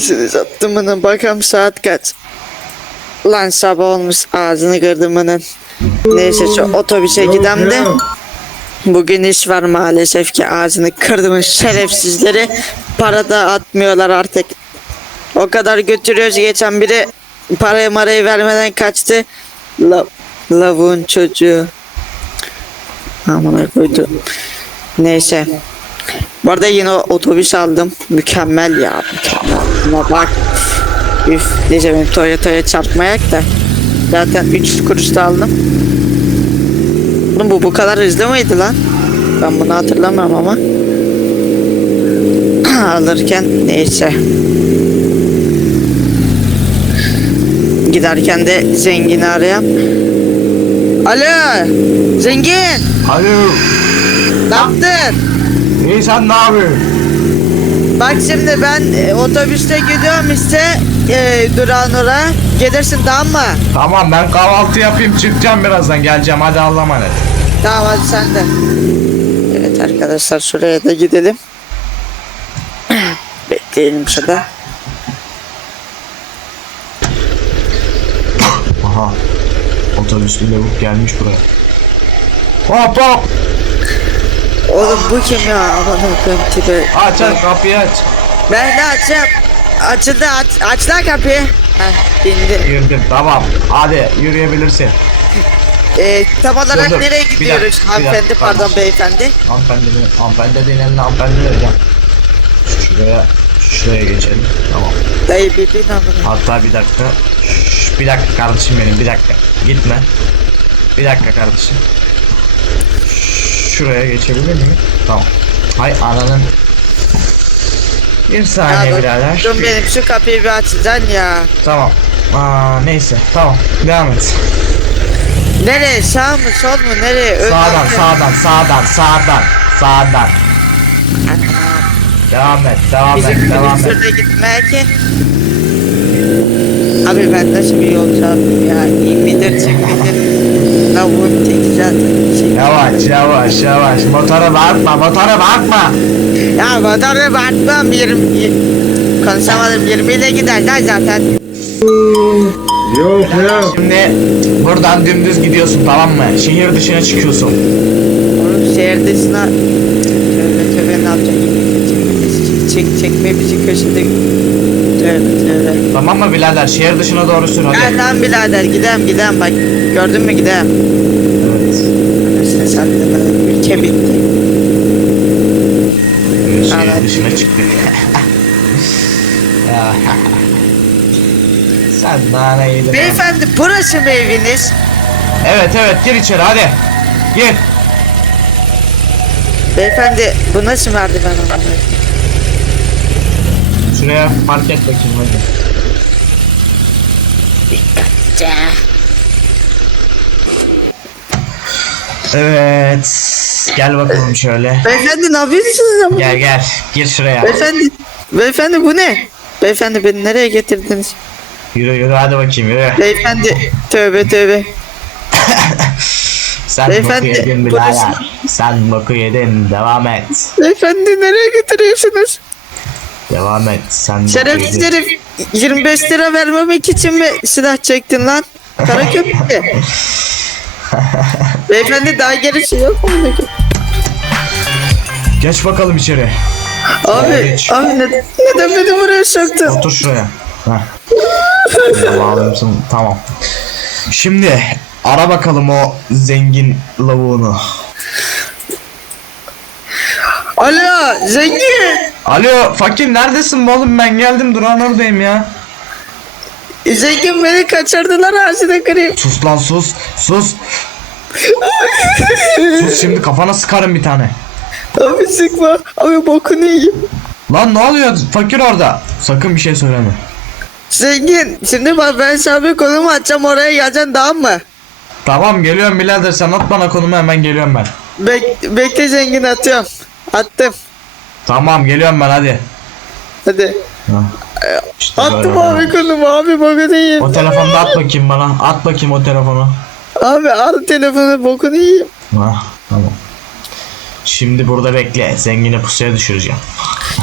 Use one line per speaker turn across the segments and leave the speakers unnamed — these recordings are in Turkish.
Sattım bunun. Bakalım saat kaç. Lan sabah olmuş ağzını kırdım bunun. Neyse şu otobüse gidem de. Bugün iş var maalesef ki ağzını kırdım şerefsizleri. Para da atmıyorlar artık. O kadar götürüyoruz geçen biri parayı marayı vermeden kaçtı. La, lavuğun çocuğu. Amına koydu. Neyse. Bu arada yine otobüs aldım. Mükemmel ya. Mükemmel. Buna bak. Üf. Neyse benim Toyota'ya çarpmayak da. Zaten 3 kuruş da aldım. Oğlum bu bu kadar hızlı mıydı lan? Ben bunu hatırlamıyorum ama. Alırken neyse. Giderken de zengini arayam. Alo! Zengin!
Alo.
Ne yaptın?
İyi sen ne yapıyorsun?
Bak şimdi ben e, otobüste gidiyorum işte e, durağın oraya. Gelirsin tamam mı?
Tamam ben kahvaltı yapayım çıkacağım birazdan geleceğim hadi Allah'a emanet.
Tamam hadi sen de. Evet arkadaşlar şuraya da gidelim. Bekleyelim şurada.
Aha. Otobüslü lavuk gelmiş buraya. Hop hop.
Oğlum bu kim ya? Aman okuyayım tipi.
Aç aç kapıyı aç.
Ben de açayım. Açıldı aç, aç lan kapıyı. Heh bindi.
Girdim tamam. Hadi yürüyebilirsin.
Ee, tam olarak
Dur, dur.
nereye
Bir
gidiyoruz?
dakika,
Hanımefendi pardon
kardeşim.
beyefendi.
Hanımefendi mi? Hanımefendi değil eline hanımefendi vereceğim. Şuraya şuraya geçelim. Tamam.
Dayı bir bin amına.
Hatta bir dakika. Şş, bir dakika kardeşim benim bir dakika. Gitme. Bir dakika kardeşim. Şuraya geçebilir miyim? Tamam. Hay ananın. Bir saniye
Ya
birader.
Dur
Bir-
benim şu kapıyı bir açacaksın ya.
Tamam. Aa, neyse tamam. Devam et.
Nereye sağ mı sol mu nereye? Ön
Sağdan sağdan sağdan sağdan sağdan. Devam et devam
Bizim
et devam et.
şurada gitmeye ki. Abi ben nasıl bir aldım ya? İyi midir çekmedir. Lavuğun teki zaten. Şey.
Yavaş yavaş yavaş. Motora bakma motora bakma.
Ya motoru bakmam 20 konuşamadım 20 ile gider lan zaten.
Yok yok. Şimdi buradan dümdüz gidiyorsun tamam mı? Şehir dışına çıkıyorsun.
Oğlum şehir dışına tövbe tövbe ne yapacak? Çek, çek, çekme bizi köşede. Tövbe.
Tamam mı birader? Şehir dışına doğru sür hadi.
Ya tamam birader gidelim gidelim bak. Gördün mü gidelim.
Evet.
Anasını sattım ülke bitti.
Şehir
Evet.
dışına çıktık. Sen daha ne iyiydin?
Beyefendi burası mı eviniz?
Evet evet gir içeri hadi. Gir.
Beyefendi bu nasıl merdiven ama?
Şuraya park et bakayım hadi. Evet. Gel bakalım şöyle.
Beyefendi ne yapıyorsunuz ama?
Gel gel. Gir şuraya.
Beyefendi, beyefendi bu ne? Beyefendi beni nereye getirdiniz?
Yürü yürü hadi bakayım yürü.
Beyefendi tövbe tövbe.
Sen
Beyefendi,
boku yedin
burası-
birader. Sen boku yedin. Devam et.
Beyefendi nereye götürüyorsunuz?
Devam et. Sen boku
Şerefsiz
yedin.
herif 25 lira vermemek için mi silah çektin lan? Kara köpek. Beyefendi daha gerisi yok mu?
Geç bakalım içeri.
Abi,
Geç.
abi neden, neden beni buraya soktun?
Otur şuraya. Heh. Bağlıyorsun. Tamam. Şimdi ara bakalım o zengin lavuğunu.
Alo zengin.
Alo fakir neredesin oğlum ben geldim duran oradayım ya.
Zengin beni kaçırdılar ağzına kırayım.
Sus lan sus sus. sus şimdi kafana sıkarım bir tane.
Abi sıkma. Abi bokunu yiyeyim.
Lan ne oluyor fakir orada. Sakın bir şey söyleme.
Zengin şimdi bak ben sana bir konumu açacağım oraya geleceksin tamam mı?
Tamam geliyorum birader sen at bana konumu hemen geliyorum ben.
Bek bekle zengin atıyorum. Attım.
Tamam geliyorum ben hadi.
Hadi.
Ha. İşte
Attım
böyle.
abi konumu abi bokunu yiyeyim.
O telefonu da at bakayım bana. At bakayım o telefonu.
Abi al telefonu bokunu yiyeyim.
Ha, tamam. Şimdi burada bekle. Zengini pusuya düşüreceğim.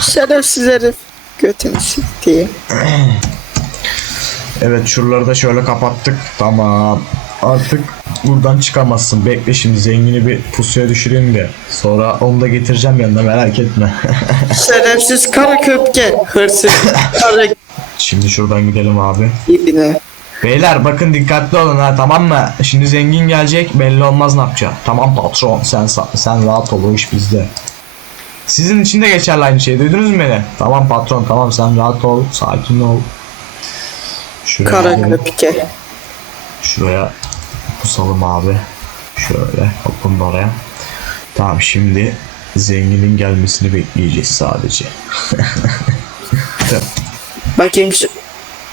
Şerefsiz herif. Götünü siktiğim.
Evet şuraları da şöyle kapattık. Tamam. Artık buradan çıkamazsın. Bekle şimdi zengini bir pusuya düşüreyim de. Sonra onu da getireceğim yanına merak etme.
Şerefsiz kara köpke. Hırsız. Kara
şimdi şuradan gidelim abi.
ibine.
Beyler bakın dikkatli olun ha tamam mı? Şimdi zengin gelecek belli olmaz ne yapacak. Tamam patron sen sen rahat ol o iş bizde. Sizin için de geçerli aynı şey duydunuz mu beni? Tamam patron tamam sen rahat ol sakin ol. Şuraya,
Kara
gidelim.
köpke.
Şuraya pusalım abi. Şöyle kapının oraya. Tamam şimdi zenginin gelmesini bekleyeceğiz sadece.
Bakayım şu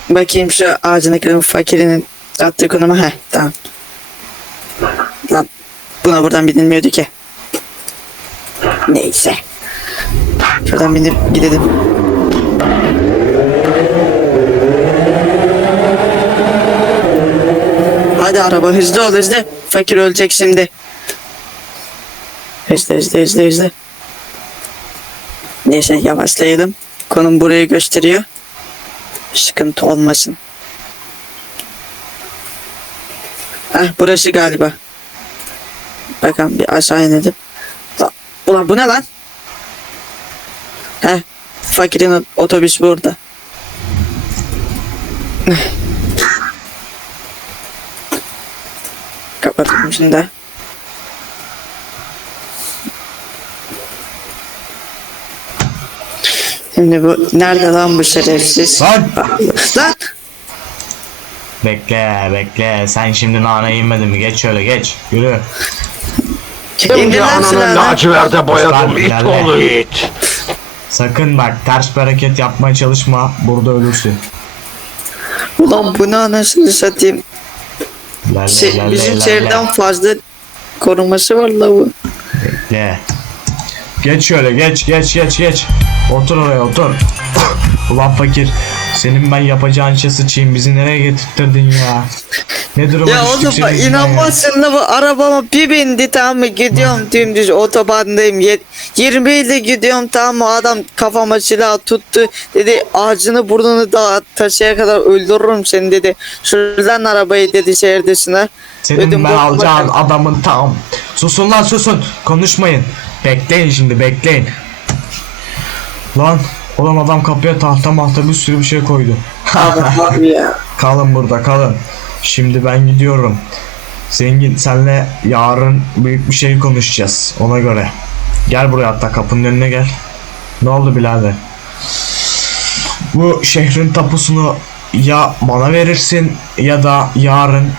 Bakayım şu ağacına kırım fakirinin attığı konuma. Heh tamam. Lan buna buradan binilmiyordu ki. Neyse. Şuradan binip gidelim. Hadi araba hızlı ol hızlı. Fakir ölecek şimdi. Hızlı hızlı hızlı hızlı. Neyse yavaşlayalım. Konum burayı gösteriyor. Sıkıntı olmasın. Heh burası galiba. Bakalım bir aşağı inelim. La- Ulan bu ne lan? Heh fakirin otobüs burada. Kapatalım şimdi. Şimdi bu nerede lan bu şerefsiz?
Lan!
Lan!
Bekle bekle sen şimdi nane yemedin mi? Geç şöyle geç. Yürü.
Şimdi
lan
ananı
silahını.
laciverde boyadım it oğlu it.
Sakın bak ters bir hareket yapmaya çalışma. Burada ölürsün.
Ulan bu ne anasını satayım.
İlerle
Şey,
ilerle
bizim şehirden fazla koruması var la bu.
Bekle. Geç şöyle geç geç geç geç. Otur oraya otur. Ulan fakir. Senin ben yapacağın işe sıçayım. Bizi nereye getirttirdin ya? Ne duruma
Ya bak
yüzünden ya?
inanmazsın la bu arabama bir bindi tamam mı gidiyorum dümdüz otobandayım Ye- 20 ile gidiyorum tamam mı adam kafama silah tuttu dedi ağzını burnunu da taşıya kadar öldürürüm seni dedi şuradan arabayı dedi şehir dışına
Senin
Ödüm
ben
bok-
alacağın adamın tam. Susun lan susun. Konuşmayın. Bekleyin şimdi bekleyin. Lan oğlum adam kapıya tahta mahta bir sürü bir şey koydu.
abi, abi ya
kalın burada kalın. Şimdi ben gidiyorum. Zengin senle yarın büyük bir şey konuşacağız ona göre. Gel buraya hatta kapının önüne gel. Ne oldu birader? Bu şehrin tapusunu ya bana verirsin ya da yarın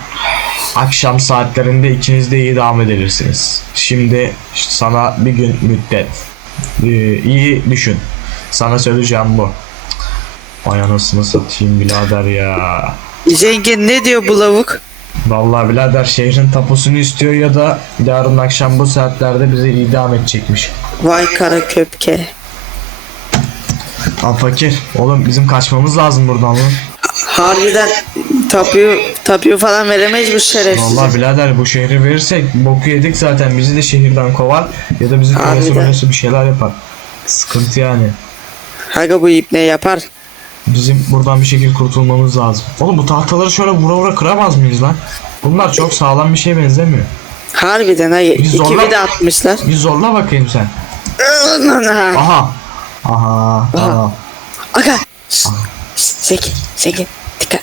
akşam saatlerinde ikiniz de idam edilirsiniz. Şimdi sana bir gün müddet. Ee, iyi düşün. Sana söyleyeceğim bu. Ay anasını satayım birader ya.
Zengin ne diyor bu lavuk
Vallahi birader şehrin tapusunu istiyor ya da yarın akşam bu saatlerde bizi idam edecekmiş.
vay kara köpke
Lan fakir oğlum bizim kaçmamız lazım buradan lan.
harbiden tapuyu tapuyu falan veremeyiz bu şerefsiz
Vallahi birader bu şehri verirsek boku yedik zaten bizi de şehirden kovar ya da bizi kölesi bir şeyler yapar. Sıkıntı yani.
Aga bu ip ne yapar
Bizim buradan bir şekilde kurtulmamız lazım. Oğlum bu tahtaları şöyle vura vura kıramaz mıyız lan? Bunlar çok sağlam bir şeye benzemiyor.
harbiden hayır iki
zorla-
bir de atmışlar
Bir zorla bakayım sen. Aha. Aha. Aha.
Aga. Zeki, Zeki. Dikkat.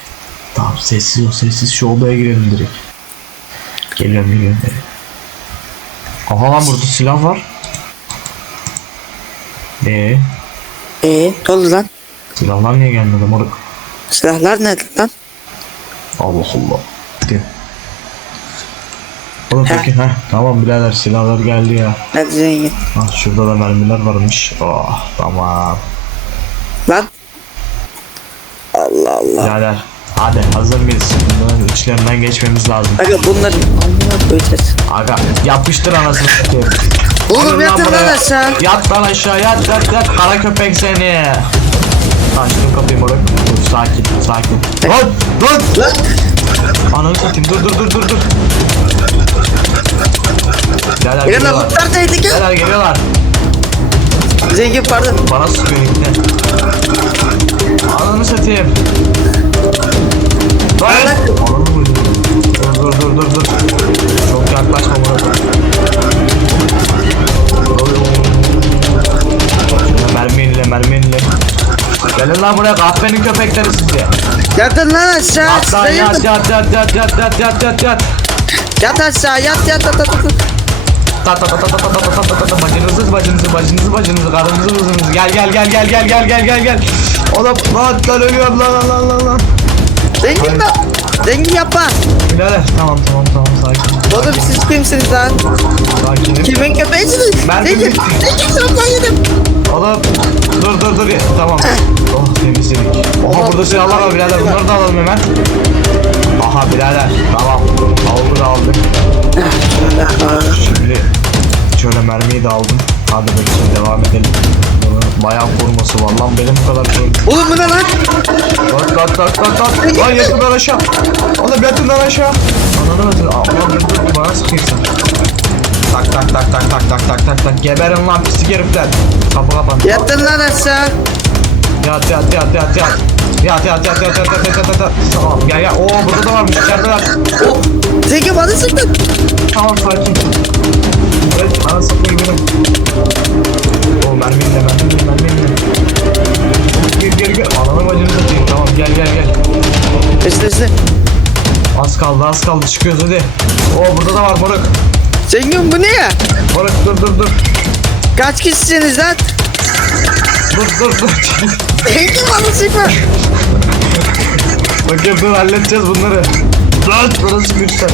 Tamam sessiz ol sessiz şu odaya girelim direkt. Geliyorum geliyorum. Aha lan burada silah var. Eee
Ee, ne oldu lan?
Silahlar niye gelmedi moruk?
Silahlar nerede lan?
Allah Allah. Gel. Oğlum peki heh tamam birader silahlar geldi ya.
Hadi zengin.
Ah şurada da mermiler varmış. Oh tamam.
Lan. Allah Allah.
Birader hadi hazır mıyız? Bunların içlerinden geçmemiz lazım.
Aga bunları amına koyacağız.
Aga yapıştır anasını satayım.
Oğlum yatın lan aşağı.
Yat lan aşağı yat yat yat kara köpek seni. Açtım kapıyı moruk. Dur sakin sakin. Lan lan
lan.
Ananı satayım dur dur dur dur dur. Birader
Yine
geliyorlar.
nabutlar tehlike.
Birader geliyorlar.
Zengin pardon.
Bana sıkıyor ipne. Ananı satayım. Lan. Ananı vurdum. Dur dur dur dur dur. Çok yaklaşma moruk. Buraya kahvenin köpekleri sizi.
Yatın lan aşağı.
Yat lan yat yat yat yat yat yat yat yat yat.
Yat aşağı yat yat yat yat.
Ta ta ta ta ta ta ta ta ta ta ta bacınızı bacınızı bacınızı bacınızı karınızı kızınızı gel gel gel gel gel gel gel gel gel Oğlum lan lan ölüyorum lan lan lan lan lan
Zengin lan. Zengin yapma.
Birader tamam tamam tamam sakin
Oğlum siz kimsiniz lan?
sakinim
Kimin köpeğisiniz?
Ben
Zengin. Zengin sokma yedim.
Oğlum dur dur dur tamam Oh temizledik Oha burada silahlar var birader bunları da alalım hemen Aha birader tamam aldık aldık Şimdi şöyle mermiyi de aldım Hadi bakayım devam edelim Bunun bayağı koruması var lan benim bu kadar koruması
Oğlum bu ne lan?
Bak bak bak bak bak. Lan yatından aşağı. Oğlum yatından aşağı. Ananı. Aa dur dur bana sıkıyorsun. Tak tak tak tak tak tak tak tak. Geberin lan pislik herifler. Kapı kapan.
Yatın lan aşağı.
Yat yat yat yat yat. Yat yat yat yat yat yat yat yat yat. Tamam gel gel. Oo burada da varmış içerideler.
Oh. Zengin bana sıktın.
Tamam sakin. Evet bana sıkıyor gibi. Oo mermimle mermimle mermimle. Gel gel gel. Ananı bacını satayım. Tamam gel gel gel.
İşte işte.
Az kaldı az kaldı çıkıyoruz hadi. Oo burada da var moruk.
Zengin bu ne ya?
Moruk dur dur dur.
Kaç kişisiniz lan?
Dur dur dur.
Zengin bana sıkma.
Bakın dur halledeceğiz bunları. Lan burası güçler.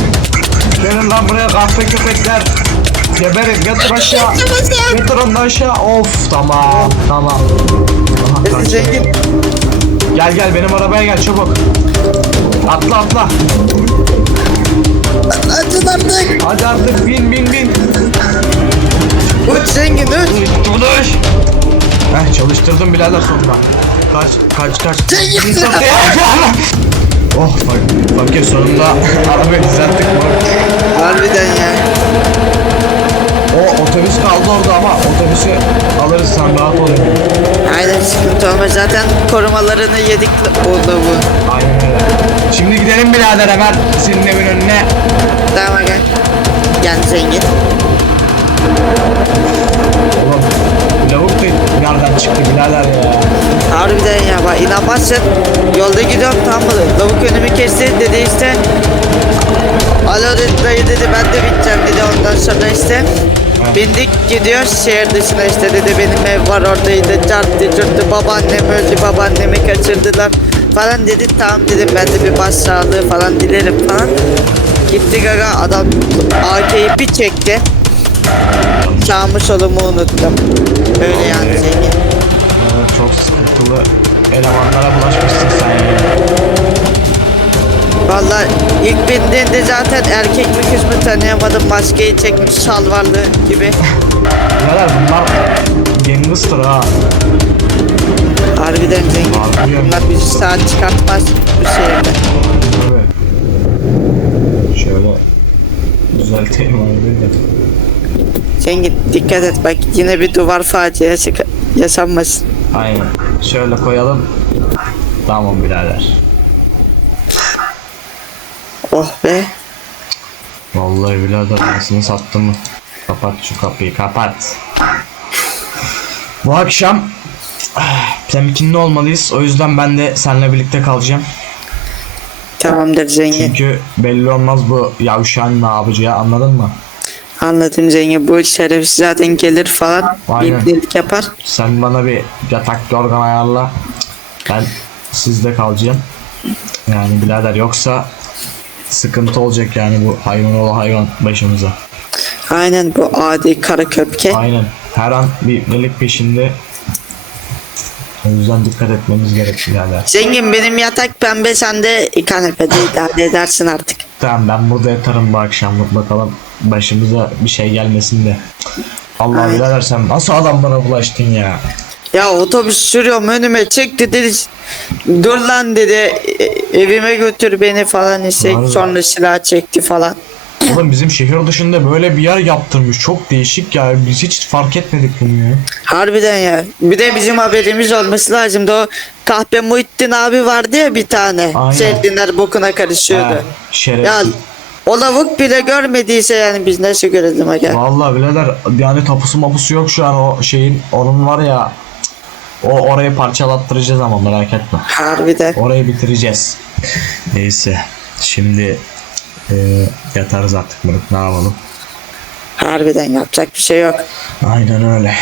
Gelin lan buraya kahve köpekler. Geberin yatır aşağı. Yatır onu aşağı. Of tamam tamam. Aha,
zengin.
Gel gel benim arabaya gel çabuk. Atla atla.
Açın artık.
Hadi artık bin bin bin.
Uç zengin uç.
Çalış. Heh çalıştırdım birader sonunda. Kaç kaç kaç.
Zengin.
Oh bak fakir sonunda arabayı düzelttik.
Harbiden ya.
O otobüs kaldı orada ama otobüsü alırız sen rahat ol.
Aynen sıkıntı olmaz. Zaten korumalarını yedik oldu bu.
Aynen öyle. Şimdi gidelim birader hemen senin evin önüne.
Tamam gel. Gel zengin.
Oğlum lavuk da nereden çıktı birader ya.
Harbiden ya bak inanmazsın. Yolda gidiyorum tam mı? Lavuk önümü kesti dedi işte. Alo dedi dayı dedi ben de bineceğim dedi ondan sonra işte. Bindik gidiyor şehir dışına işte dedi benim ev var oradaydı çarptı çırptı babaannem öldü babaannemi kaçırdılar falan dedi tamam dedim ben de bir baş sağlığı falan dilerim falan. Gitti gaga adam AK'yi bir çekti. Sağımı solumu unuttum. Öyle yani zengin.
Ee, çok sıkıntılı elemanlara bulaşmışsın sen ya.
Vallahi ilk bindiğinde zaten erkek mi kız mı tanıyamadım maskeyi çekmiş şalvarlı gibi.
Birader bunlar gangster ha.
Harbiden zengin. Bunlar bizi saat çıkartmaz bu şehirde.
Şöyle düzelteyim arabayı da.
Zengin dikkat et bak yine bir duvar faciası çık- yaşanmasın.
Aynen. Şöyle koyalım. Tamam birader.
Oh be.
Vallahi birader anasını sattım mı? Kapat şu kapıyı kapat. Bu akşam temkinli olmalıyız. O yüzden ben de seninle birlikte kalacağım.
Tamamdır zengin.
Çünkü belli olmaz bu yavşan ne yapacağı anladın mı?
Anladım zengin. Bu şerefsiz zaten gelir falan.
Aynen.
Bir delik yapar.
Sen bana bir yatak yorgan ayarla. Ben sizde kalacağım. Yani birader yoksa sıkıntı olacak yani bu hayvan oğlu hayvan başımıza.
Aynen bu adi kara köpke.
Aynen. Her an bir ibnelik peşinde. O yüzden dikkat etmemiz gerek birader.
Zengin benim yatak pembe sen de kanepede idare edersin artık.
Tamam ben burada yatarım bu akşamlık bakalım başımıza bir şey gelmesin de. Allah
Aynen.
birader sen nasıl adamlara bulaştın ya.
Ya otobüs sürüyorum önüme çekti dedi. Dur lan dedi "e- evime götür beni falan işte
Vallahi.
sonra silah çekti falan.
Oğlum bizim şehir dışında böyle bir yer yaptırmış. Çok değişik ya. Biz hiç fark etmedik bunu ya.
Harbiden ya. Bir de bizim haberimiz olması lazımdı. O kahpe Muhittin abi vardı ya bir tane.
Aynen.
Sevdiler bokuna karışıyordu.
He,
Ya o lavuk bile görmediyse yani biz nasıl görelim aga.
Vallahi birader yani tapusu mapusu yok şu an o şeyin. Onun var ya. O orayı parçalattıracağız ama merak etme.
Harbiden.
Orayı bitireceğiz. Neyse. Şimdi e, yatarız artık Mırık ne yapalım.
Harbiden yapacak bir şey yok.
Aynen öyle.